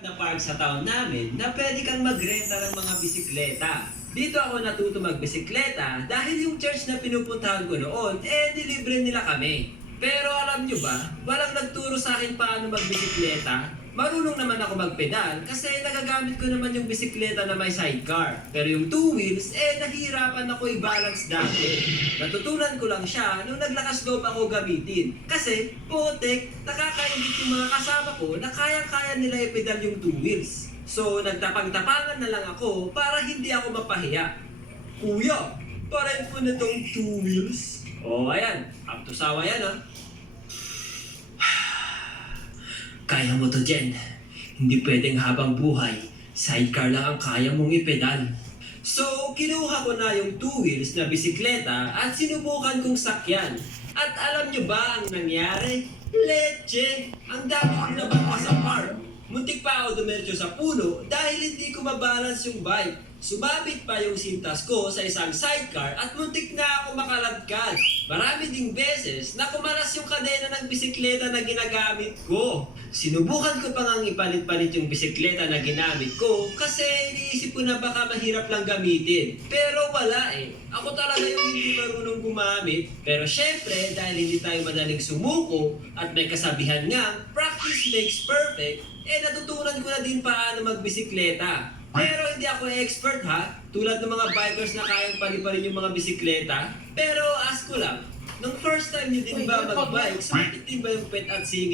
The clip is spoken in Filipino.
Na park sa town namin na pwede kang magrenta ng mga bisikleta. Dito ako natuto magbisikleta dahil yung church na pinupuntahan ko noon, nilibre nila kami. Pero alam nyo ba, walang nagturo sa akin paano magbisikleta. Marunong naman ako magpedal kasi nagagamit ko naman yung bisikleta na may sidecar. Pero yung two wheels, nahihirapan ako i-balance dati. Natutunan ko lang siya nung naglakas loob ako gamitin. Kasi, putik, nakakaingit yung mga kasama ko na kayang-kaya nila i-pedal yung two wheels. So, nagtapang-tapangan na lang ako para hindi ako mapahiya. Kuya, pareho po na tong two wheels. Oh, ayan. Up to sawa yan, ha? Kaya mo to, Jen. Hindi pwedeng habang buhay. Sidecar lang ang kaya mong ipedal. So, kinuha ko na yung two wheels na bisikleta at sinubukan kong sakyan. At alam nyo ba ang nangyari? Leche! Ang dami kong nababa sa park. Muntik pa ako dumiretso sa puno dahil hindi ko mabalance yung bike. Sumabit pa yung sintas ko sa isang sidecar at muntik na ako makaladkad. Marami ding beses na kumalas yung kadena ng bisikleta na ginagamit ko. Sinubukan ko pa ngang ipalit-palit yung bisikleta na ginamit ko kasi iniisip ko na baka mahirap lang gamitin. Pero wala eh. Ako talaga yung hindi marunong gumamit. Pero syempre, dahil hindi tayo madaling sumuko at may kasabihan nga, practice makes perfect, natutunan ko na din paano magbisikleta. Pero hindi ako expert ha, tulad ng mga bikers na kayang paliparin yung mga bisikleta. Pero ask ko lang, nung first time nyo din ba mag-bike, sumakit din ba yung pet at singit?